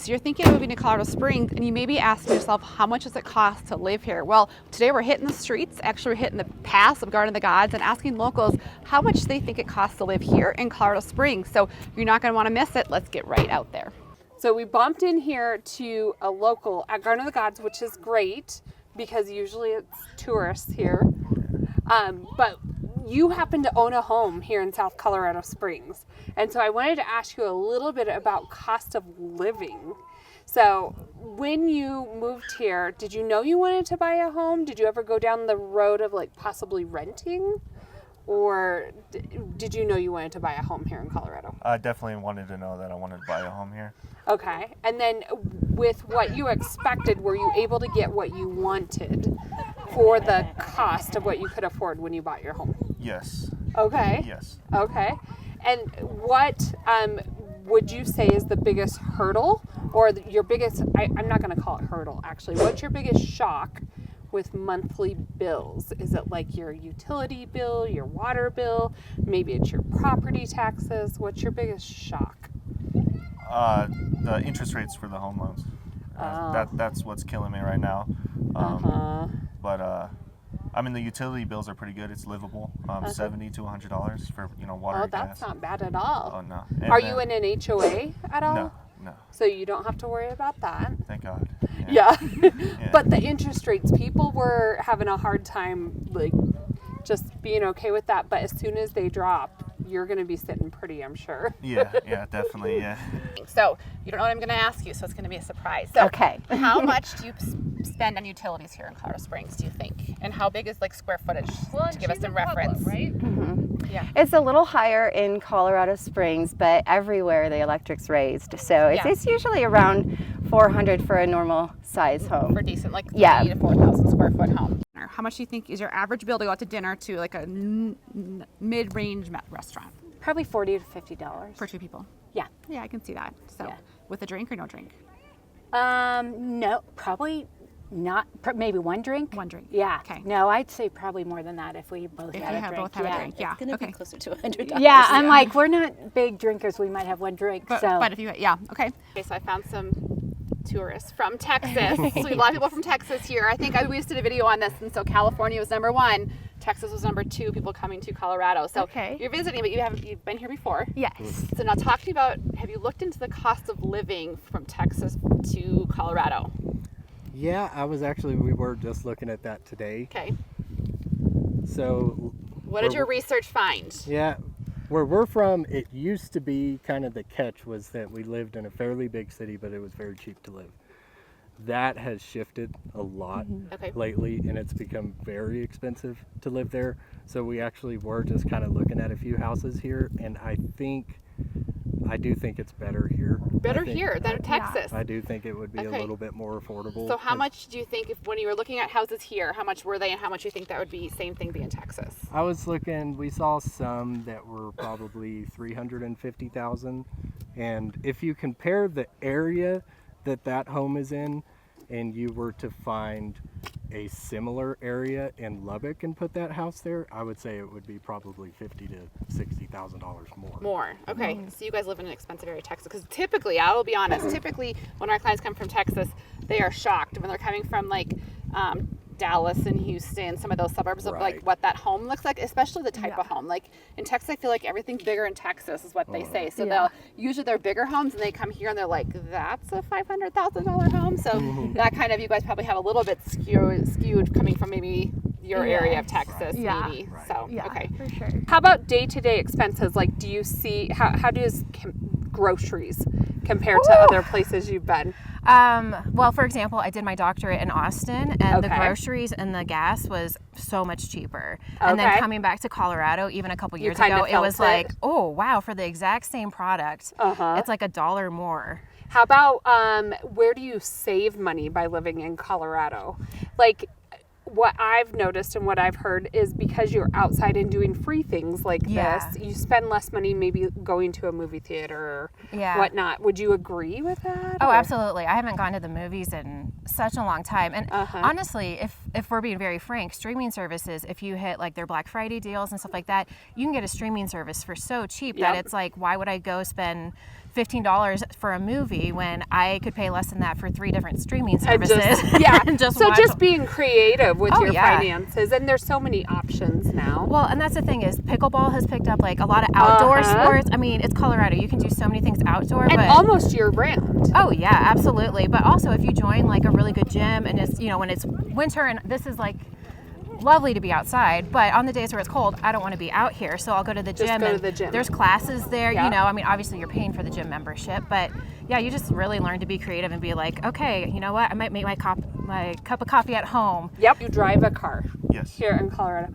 So you're thinking of moving to Colorado Springs, and you may be asking yourself, how much does it cost to live here? Well, today we're hitting the streets. Actually, we're hitting the pass of Garden of the Gods and asking locals how much they think it costs to live here in Colorado Springs. So you're not going to want to miss it. Let's get right out there. So we bumped in here to a local at Garden of the Gods, which is great because usually it's tourists here. But you happen to own a home here in South Colorado Springs. And so I wanted to ask you a little bit about cost of living. So when you moved here, did you know you wanted to buy a home? Did you ever go down the road of like possibly renting? Or did you know you wanted to buy a home here in Colorado? I definitely wanted to know that I wanted to buy a home here. Okay. And then with what you expected, were you able to get what you wanted for the cost of what you could afford when you bought your home? Yes. Okay. Yes. Okay. And what would you say is the biggest hurdle or your biggest, I'm not going to call it hurdle actually, what's your biggest shock with monthly bills? Is it like your utility bill, your water bill, maybe it's your property taxes? What's your biggest shock? The interest rates for the home loans. That's what's killing me right now. But I mean, the utility bills are pretty good. It's livable. $70 to $100 for water and gas. Oh, that's not bad at all. Oh no. Are you in an HOA at all? No. So you don't have to worry about that. Thank God. Yeah. But the interest rates, people were having a hard time like just being okay with that. But as soon as they drop, you're going to be sitting pretty, I'm sure. Yeah, definitely, yeah. So you don't know what I'm going to ask you, so it's going to be a surprise. So okay. How much do you spend on utilities here in Colorado Springs, do you think? And how big is like square footage to give us some reference? Right? Mm-hmm. Yeah. It's a little higher in Colorado Springs, but everywhere the electric's raised. So it's usually around $400 for a normal size home. For decent, like 3,000 to 4,000 square foot home. How much do you think is your average bill to go out to dinner to like a mid-range restaurant? Probably $40 to $50. For two people? Yeah. Yeah, I can see that. So with a drink or no drink? No, probably not. Maybe one drink. One drink. Yeah. Okay. No, I'd say probably more than that if we both had a drink. Both have a drink. Yeah. It's going to be closer to $100. Yeah, I'm like, we're not big drinkers. We might have one drink. But if you, okay. Okay, so I found some tourists from Texas. So we have a lot of people from Texas here. I think we just did a video on this, and so California was number 1. Texas was number 2, people coming to Colorado. So you're visiting, but you've been here before. Yes. So now talk to me about, have you looked into the cost of living from Texas to Colorado? Yeah, we were just looking at that today. Okay. So what did your research find? Yeah, where we're from, it used to be kind of the catch was that we lived in a fairly big city, but it was very cheap to live. That has shifted a lot lately, and it's become very expensive to live there. So we actually were just kind of looking at a few houses here, and I do think it's better here. Better here than Texas. I do think it would be a little bit more affordable. So how much do you think, when you were looking at houses here, how much were they and how much do you think that would be, same thing be in Texas? I was looking, we saw some that were probably $350,000. And if you compare the area that home is in, and you were to find a similar area in Lubbock and put that house there, I would say it would be probably $50,000 to $60,000 more. More, okay. So you guys live in an expensive area of Texas, because typically, I will be honest, when our clients come from Texas, they are shocked when they're coming from like Dallas and Houston, some of those suburbs of like what that home looks like, especially the type of home. Like in Texas, I feel like everything's bigger in Texas is what they say. So they're bigger homes, and they come here and they're like, that's a $500,000 home. So that kind of, you guys probably have a little bit skewed coming from maybe your area of Texas, maybe. Right. So okay, for sure. How about day-to-day expenses? Like, do you see how does groceries compare to other places you've been? Well, for example, I did my doctorate in Austin, and the groceries and the gas was so much cheaper. And then coming back to Colorado, even a couple years ago, it was like, oh wow, for the exact same product, it's like $1 more. How about where do you save money by living in Colorado? Like, what I've noticed and what I've heard is because you're outside and doing free things like this, you spend less money maybe going to a movie theater or whatnot. Would you agree with that? Oh, absolutely. I haven't gone to the movies in such a long time. And honestly, if we're being very frank, streaming services, if you hit like their Black Friday deals and stuff like that, you can get a streaming service for so cheap that it's like, why would I go spend $15 for a movie when I could pay less than that for 3 different streaming services. And just being creative with your finances, and there's so many options now. Well, and that's the thing is pickleball has picked up like a lot of outdoor sports. I mean, it's Colorado. You can do so many things outdoor. And almost year round. Oh yeah, absolutely. But also if you join like a really good gym and it's, when it's winter and this is like lovely to be outside, but on the days where it's cold, I don't want to be out here, so I'll go to the gym. There's classes there, I mean, obviously you're paying for the gym membership, but yeah, you just really learn to be creative and be like, okay, you know what, I might make my cup of coffee at home. Yep. You drive a car. Yes. Here in Colorado.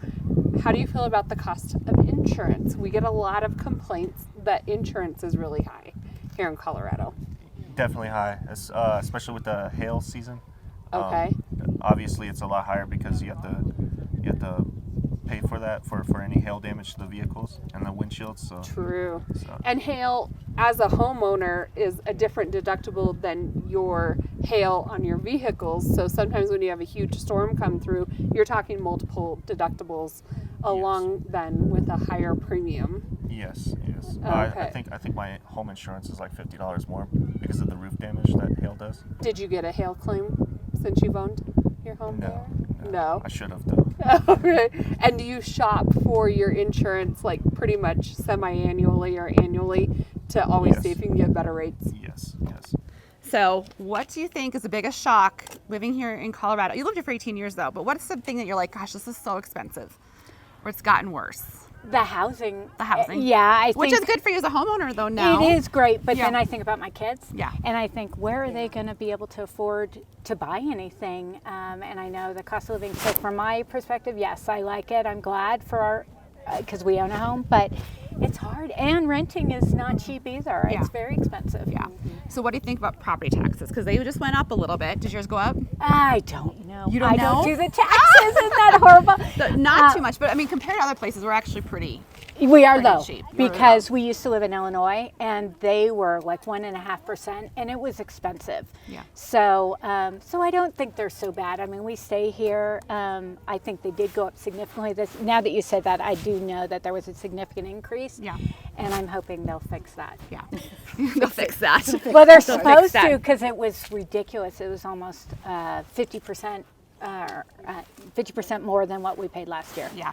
How do you feel about the cost of insurance? We get a lot of complaints that insurance is really high here in Colorado. Definitely high, especially with the hail season. Okay. Obviously, it's a lot higher because you have to pay for that for any hail damage to the vehicles and the windshields. So true. And hail, as a homeowner, is a different deductible than your hail on your vehicles. So sometimes when you have a huge storm come through, you're talking multiple deductibles along then with a higher premium. Yes. Okay. I think my home insurance is like $50 more because of the roof damage that hail does. Did you get a hail claim since you've owned your home there? No. I should have though. Okay. And do you shop for your insurance like pretty much semi-annually or annually to always see if you can get better rates? Yes. So what do you think is the biggest shock living here in Colorado? You lived here for 18 years though, but what's something that you're like, gosh, this is so expensive, or it's gotten worse? The housing. Yeah, I think. Which is good for you as a homeowner though now. It is great, but then I think about my kids. Yeah. And I think, where are they going to be able to afford to buy anything? And I know the cost of living. So from my perspective, yes, I like it. I'm glad for our, because we own a home, but it's hard. And renting is not cheap either. It's very expensive. Yeah. So what do you think about property taxes? Because they just went up a little bit. Did yours go up? I don't know. You don't know? I don't do the taxes. Isn't that horrible? Not too much, but I mean, compared to other places, we're actually pretty. We are low cheap. because we used to live in Illinois and they were like 1.5%, and it was expensive. Yeah. So, so I don't think they're so bad. I mean, we stay here. I think they did go up significantly. Now that you said that, I do know that there was a significant increase. Yeah. And I'm hoping they'll fix that. Yeah. They'll fix that. Well, they're supposed to, because it was ridiculous. It was almost 50%, 50% more than what we paid last year. Yeah.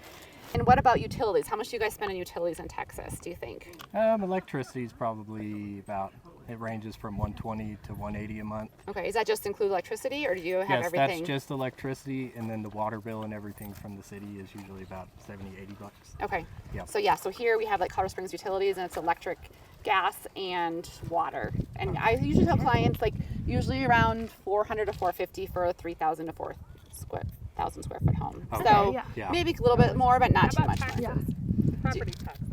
And what about utilities? How much do you guys spend on utilities in Texas, do you think? Electricity is probably about, it ranges from $120 to $180 a month. Okay, does that just include electricity, or do you have everything? Yes, that's just electricity, and then the water bill and everything from the city is usually about $70, $80. Okay. Yep. So here we have like Colorado Springs utilities, and it's electric, gas, and water. And I usually tell clients like usually around $400 to $450 for a 3,000 to 4,000 square foot home. Okay. So maybe a little bit more, but not too much. Yeah. Property taxes.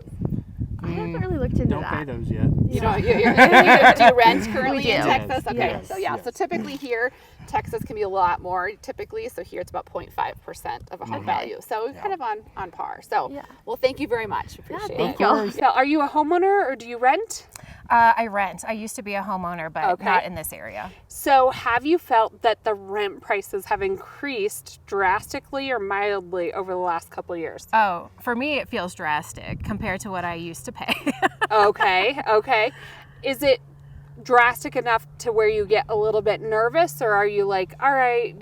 I haven't really looked into Don't that. pay those yet. You know, do you rent currently in do. Texas? Okay, Yes. so yeah, so typically here, Texas can be a lot more typically. So here it's about 0.5% of a home value. So we're kind of on par. So, well, thank you very much. Appreciate it. Thank you. Now, are you a homeowner or do you rent? I rent. I used to be a homeowner, but not in this area. So have you felt that the rent prices have increased drastically or mildly over the last couple of years? Oh, for me, it feels drastic compared to what I used to pay. Okay. Is it drastic enough to where you get a little bit nervous, or are you like, all right,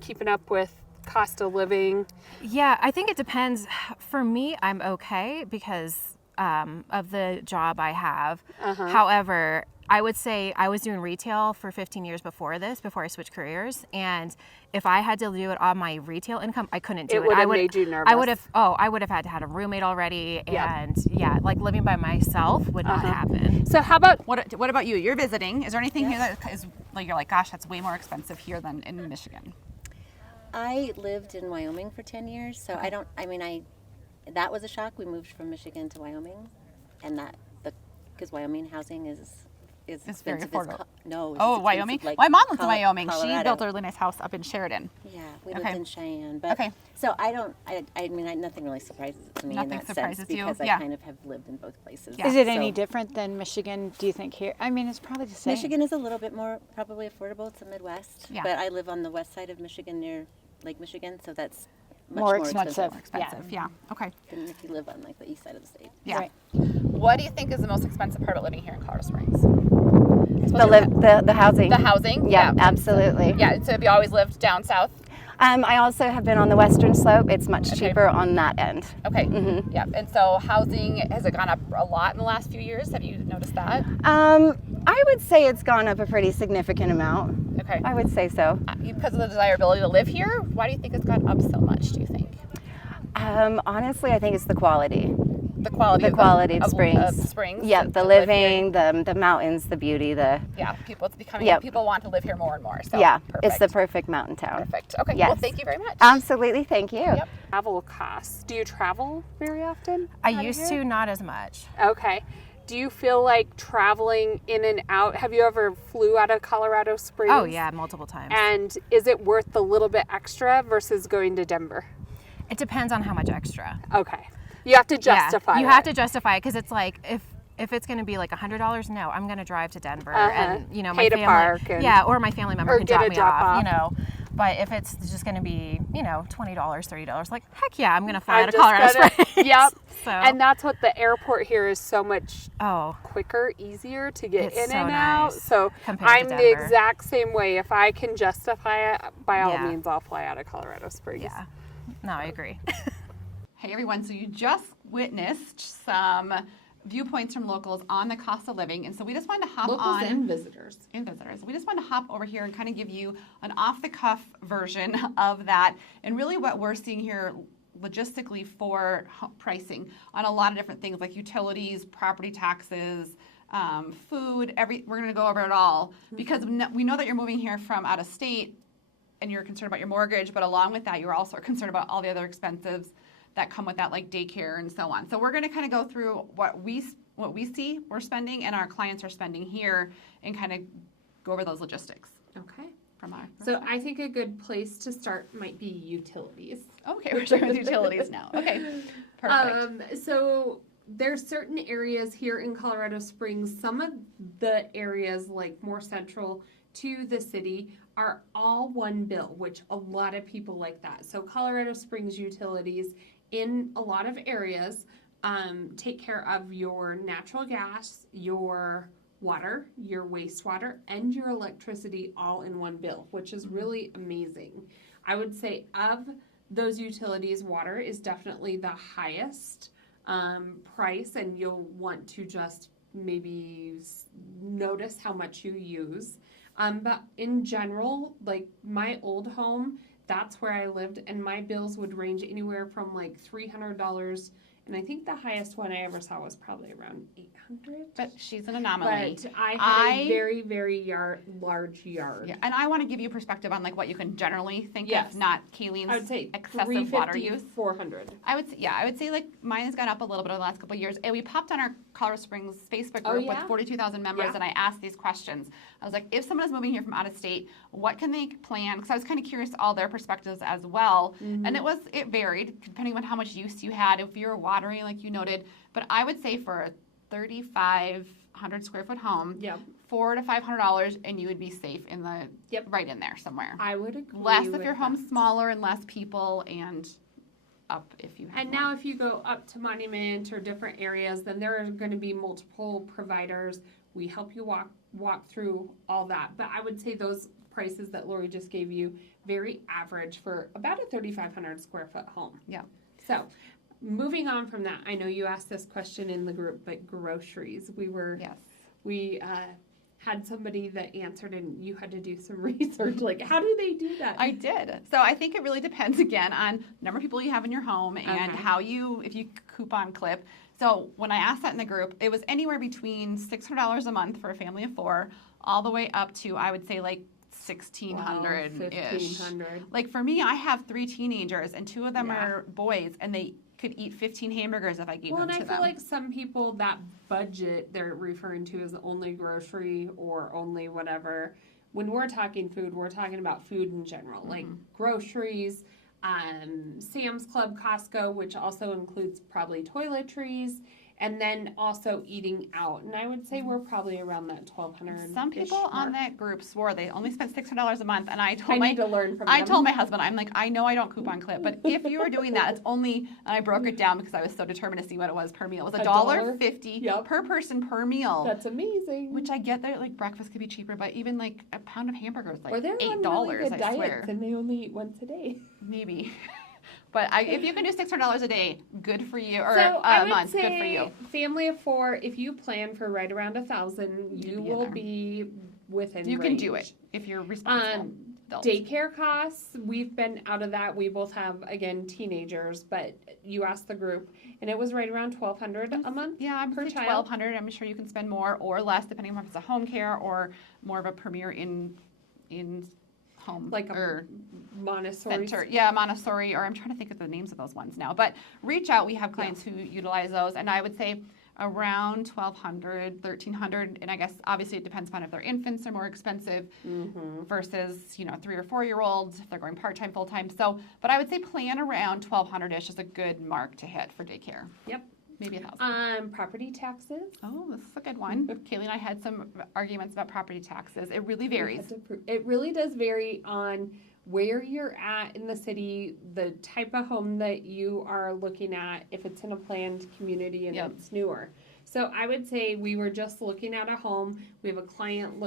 keeping up with cost of living? Yeah, I think it depends. For me, I'm okay because of the job I have. However, I would say I was doing retail for 15 years before I switched careers, and if I had to do it on my retail income, I couldn't do it. It would have made you nervous. I would have had to have a roommate already, and like living by myself would not happen. So how about What about you? You're visiting. Is there anything here that is like you're like, gosh, that's way more expensive here than in Michigan? I lived in Wyoming for 10 years, so that was a shock. We moved from Michigan to Wyoming, and because Wyoming housing is It's very expensive. affordable. Wyoming? Like my mom lived in Wyoming. Colorado. She built a really nice house up in Sheridan. Yeah, we lived in Cheyenne. But so nothing really surprises me Nothing in that surprises sense you? because I kind of have lived in both places. Is it any different than Michigan, do you think, here? I mean, it's probably the same. Michigan is a little bit more probably affordable. It's the Midwest. Yeah. But I live on the west side of Michigan near Lake Michigan, so that's more expensive. More expensive. Yeah. Okay. than if you live on like the east side of the state. Yeah. Right. What do you think is the most expensive part about living here in Colorado Springs? The housing. The housing. Yeah, absolutely. Yeah. So have you always lived down south? I also have been on the western slope. It's much cheaper on that end. Okay. Yeah. And so housing, has it gone up a lot in the last few years? Have you noticed that? I would say it's gone up a pretty significant amount. Okay. I would say so. Because of the desirability to live here, why do you think it's gone up so much, do you think? Honestly, I think it's the quality. The quality of Springs. Of Springs. Yeah, the living, the mountains, the beauty, Yeah, it's becoming, people want to live here more and more. So yeah, perfect. It's the perfect mountain town. Perfect. Okay, yes. well, thank you very much. Absolutely, thank you. Yep. Travel costs. Do you travel very often? I used to, not as much. Okay. Do you feel like traveling in and out? Have you ever flew out of Colorado Springs? Oh, yeah, multiple times. And is it worth the little bit extra versus going to Denver? It depends on how much extra. Okay. You have to justify You have to justify it because it's like if it's going to be like $100, no, I'm going to drive to Denver and my Pay to family, park and, or my family member or can get drop a me drop off, off. But if it's just going to be $20, $30, like heck yeah, I'm going to fly I'm out of Colorado Springs. Yep. So. And that's what the airport here is so much Oh, quicker, easier to get it's in so and out. nice So compared to I'm the Denver. exact same way. If I can justify it, by all Yeah. means, I'll fly out of Colorado Springs. yeah. No, I agree. Hey everyone, so you just witnessed some viewpoints from locals on the cost of living, and so we just wanted to hop on. and visitors. And visitors. We just wanted to hop over here and kind of give you an off-the-cuff version of that and really what we're seeing here logistically for pricing on a lot of different things like utilities, property taxes, food, we're going to go over it all because we know that you're moving here from out of state and you're concerned about your mortgage, but along with that, you're also concerned about all the other expenses that come with that, like daycare and so on. So we're going to kind of go through what we see we're spending and our clients are spending here and kind of go over those logistics. Okay. From our So I think a good place to start might be utilities. Okay, we're starting with utilities now. Okay, perfect. So there's certain areas here in Colorado Springs. Some of the areas, like more central to the city, are all one bill, which a lot of people like that. So Colorado Springs utilities in a lot of areas take care of your natural gas, your water, your wastewater, and your electricity all in one bill, which is really amazing. I would say of those utilities, water is definitely the highest price, and you'll want to just maybe notice how much you use. But in general, like my old home, that's where I lived, and my bills would range anywhere from like $300, and I think the highest one I ever saw was probably around $800. But she's an anomaly. But I had a very, very large yard. Yeah, and I want to give you perspective on like what you can generally think Yes. of, not Kayleen's I would say excessive water use. $400. I would say like mine has gone up a little bit over the last couple of years. And we popped on our Colorado Springs Facebook group with 42,000 members, and I asked these questions. I was like, if someone is moving here from out of state, what can they plan? Because I was kind of curious all their perspectives as well, and it varied depending on how much use you had. If you were watering, like you noted, but I would say for a 3,500 square foot home, $400 to $500, and you would be safe in the right in there somewhere. I would agree. Less if your home's smaller and less people, and up if you have And now if you go up to Monument or different areas, then there are going to be multiple providers. We help you walk through all that. But I would say those prices that Lori just gave you, very average for about a 3,500 square foot home. Yeah. So moving on from that, I know you asked this question in the group, but groceries, we had somebody that answered and you had to do some research. Like, how do they do that? I did. So I think it really depends again on the number of people you have in your home and how if you coupon clip. So when I asked that in the group, it was anywhere between $600 a month for a family of 4, all the way up to, I would say, like $1,600-ish. $1,500. Like for me, I have 3 teenagers and 2 of them are boys, and they could eat 15 hamburgers if I gave them to them. Well, and I feel like some people, that budget they're referring to is only grocery or only whatever. When we're talking food, we're talking about food in general, like groceries, Sam's Club, Costco, which also includes probably toiletries, and then also eating out. And I would say we're probably around that 1,200. Some people on that group swore they only spent $600 a month, and I told need to learn from I them. told my husband, I'm like, I know I don't coupon clip, but if you were doing that, it's only, and I broke it down because I was so determined to see what it was per meal. It was $1.50 per person per meal. That's amazing. Which I get that like breakfast could be cheaper, but even like a pound of hamburgers like or they're $8. on really good I diets swear. and they only eat once a day. Maybe. But if you can do $600 a day, good for you. Or so a month, good for you. Family of 4, if you plan for right around 1,000, you will be within You range. can do it if you're responsible. Daycare costs, we've been out of that. We both have, again, teenagers, but you asked the group, and it was right around $1,200 a month. Yeah, I'm per pretty child. $1,200. I'm sure you can spend more or less depending on if it's a home care or more of a premier in home, like a Montessori center. Yeah, Montessori, or I'm trying to think of the names of those ones now. But reach out. We have clients who utilize those, and I would say around $1,200, $1,300, and I guess obviously it depends upon if they're infants, they're more expensive versus 3 or 4 year olds if they're going part time, full time. So, but I would say plan around $1,200ish is a good mark to hit for daycare. Yep. Maybe 1,000. Property taxes. Oh, this is a good one. Kaylee and I had some arguments about property taxes. It really varies. It really does vary on where you're at in the city, the type of home that you are looking at, if it's in a planned community and it's newer. So I would say we were just looking at a home. We have a client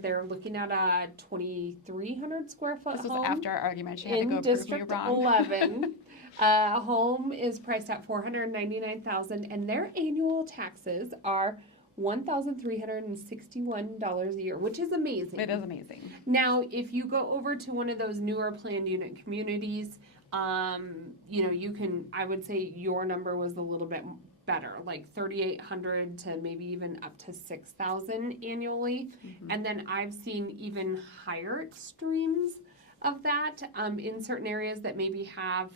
they're looking at a 2,300 square foot This was home. after our argument. She had to in go prove me District wrong. 11. A home is priced at $499,000, and their annual taxes are $1,361 a year, which is amazing. It is amazing. Now, if you go over to one of those newer planned unit communities, you can. I would say your number was a little bit better, like 3,800 to maybe even up to 6,000 annually. And then I've seen even higher extremes of that in certain areas that maybe have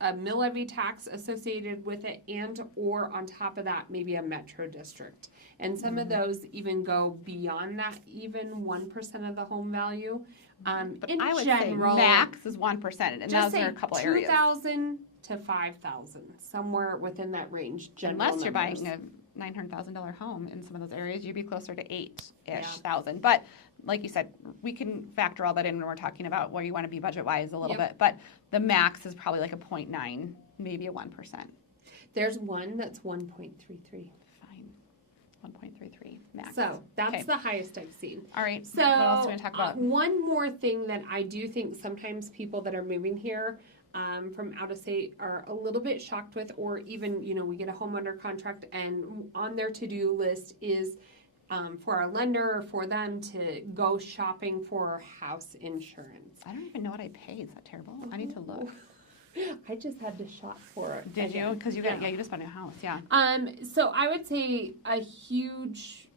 a mill levy tax associated with it, and or on top of that maybe a metro district, and some of those even go beyond that, even 1% of the home value. But in I would general, say max is 1%, and just those are a couple areas. 2,000 to 5,000, somewhere within that range. Unless you're buying a $900,000 home in some of those areas, you'd be closer to 8-ish thousand. But like you said, we can factor all that in when we're talking about where you want to be budget-wise a little bit. But the max is probably like a 0.9, maybe a 1%. There's one that's 1.33. Fine. 1.33 max. So that's the highest I've seen. All right. So what else do we want to talk about? One more thing that I do think sometimes people that are moving here from out of state are a little bit shocked with, or even, we get a home under contract and on their to-do list is for our lender or for them to go shopping for house insurance. I don't even know what I pay. Is that terrible? I need to look. I just had to shop for it. Did you? Because you just bought a house, yeah. So I would say a huge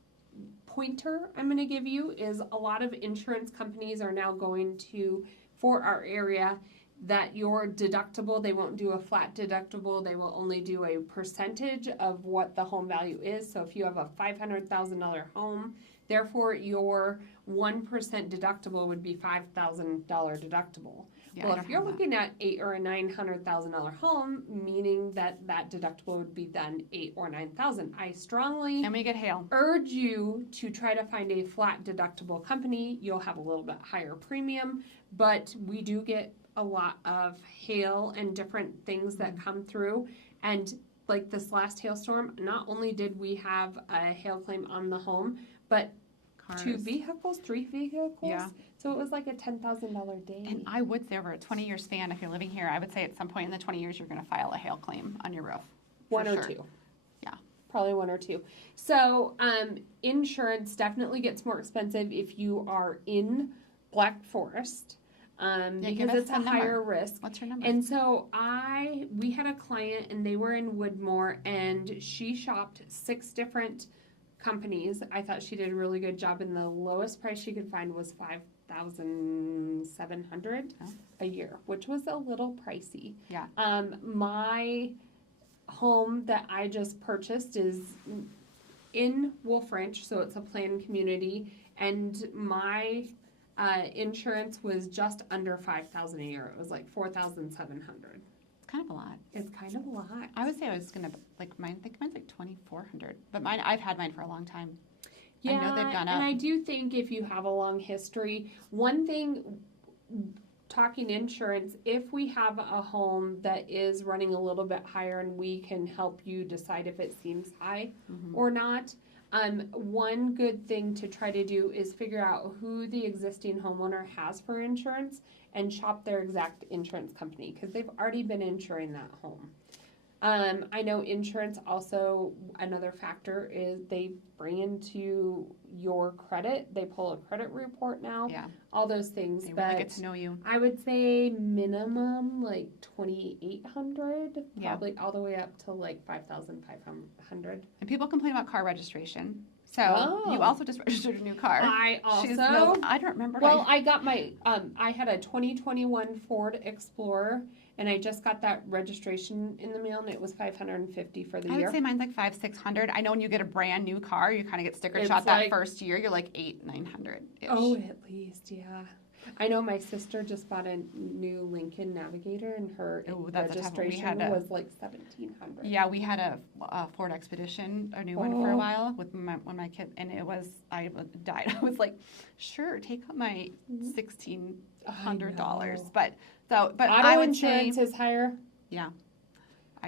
pointer I'm going to give you is a lot of insurance companies are now going to, for our area, that your deductible, they won't do a flat deductible, they will only do a percentage of what the home value is. So if you have a $500,000 home, therefore your 1% deductible would be $5,000 deductible. Yeah, well, if you're looking at $800,000 or a $900,000 home, meaning that deductible would be then $8,000 or $9,000, I strongly and we get hail. Urge you to try to find a flat deductible company. You'll have a little bit higher premium, but we do get a lot of hail and different things that come through. And like this last hailstorm, not only did we have a hail claim on the home, but Cars. 2 vehicles, 3 vehicles. Yeah. So it was like a $10,000 day. And I would say over a 20-year span, if you're living here, I would say at some point in the 20 years, you're going to file a hail claim on your roof. One or two. Yeah. Probably 1 or 2. So insurance definitely gets more expensive if you are in Black Forest. Because it's a higher risk. What's her number? And so we had a client and they were in Woodmore and she shopped 6 different companies. I thought she did a really good job, and the lowest price she could find was $5,700 a year, which was a little pricey. Yeah. My home that I just purchased is in Wolf Ranch, so it's a planned community, and my insurance was just under $5,000 a year. It was like $4,700. kind of a lot. It's kind of a lot. I would say I was gonna like mine. I think mine's like 2,400, but mine I've had mine for a long time. Yeah, I know they've gone up. and I do think if you have a long history, one thing, talking insurance, if we have a home that is running a little bit higher and we can help you decide if it seems high or not, one good thing to try to do is figure out who the existing homeowner has for insurance and shop their exact insurance company because they've already been insuring that home. I know insurance also, another factor is they bring into your credit. They pull a credit report now. Yeah. All those things. They but really get to know you. I would say minimum like 2,800, Yeah. probably all the way up to like 5,500. And people complain about car registration. So you also just registered a new car. I also. I don't remember. Well, I got my. I had a 2021 Ford Explorer, and I just got that registration in the mail, and it was $550 for the I year. would say mine's like 500-600. I know when you get a brand new car, you kind of get sticker It's shot like- that first year. You're like 800-900. Oh, at least, yeah. I know my sister just bought a new Lincoln Navigator, and her Ooh, that's a tough one. We registration had a- was like $1,700. Yeah, we had a Ford Expedition, a new one for a while with my kid, and it was I died. I was like, sure, take out my $1,600, but Auto I would insurance say, is higher. yeah,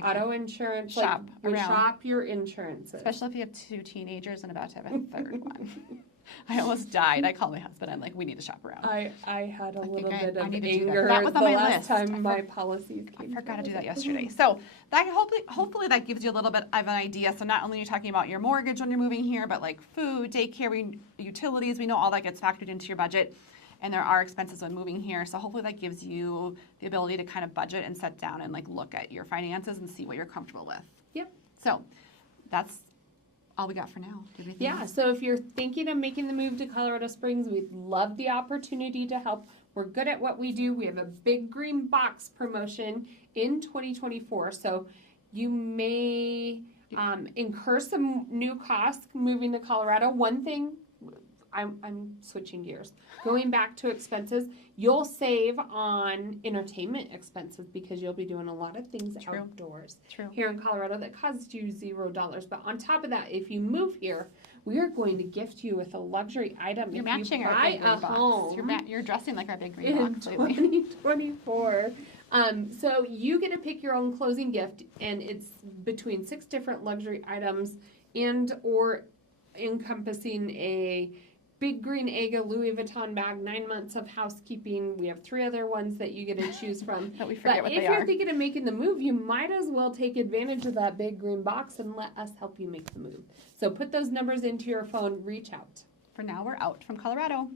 Auto insurance, Shop like, around. shop your insurances. especially if you have 2 teenagers and about to have a third one. I almost died. I called my husband. I'm like, we need to shop around. I had a little think bit I of need to do that. anger That was the on my last list. time my policies I came. forgot to do that yesterday. So that hopefully that gives you a little bit of an idea. So not only are you talking about your mortgage when you're moving here, but like food, daycare, utilities, we know all that gets factored into your budget. And there are expenses when moving here. So hopefully that gives you the ability to kind of budget and set down and like look at your finances and see what you're comfortable with. Yep. So that's all we got for now. Do you have anything Yeah, else? so if you're thinking of making the move to Colorado Springs, we'd love the opportunity to help. We're good at what we do. We have a big green box promotion in 2024. So you may incur some new costs moving to Colorado. One thing, I'm switching gears. Going back to expenses, you'll save on entertainment expenses because you'll be doing a lot of things outdoors here in Colorado that cost you $0. But on top of that, if you move here, we are going to gift you with a luxury item. You're if matching you our buy big a green box. home You're dressing like our big green in box lately. 2024. So you get to pick your own closing gift, and it's between 6 different luxury items and or encompassing a big green Aga Louis Vuitton bag, 9 months of housekeeping. We have 3 other ones that you get to choose from. That we forget but what if they you're are. thinking of making the move, you might as well take advantage of that big green box and let us help you make the move. So put those numbers into your phone, reach out. For now, we're out from Colorado.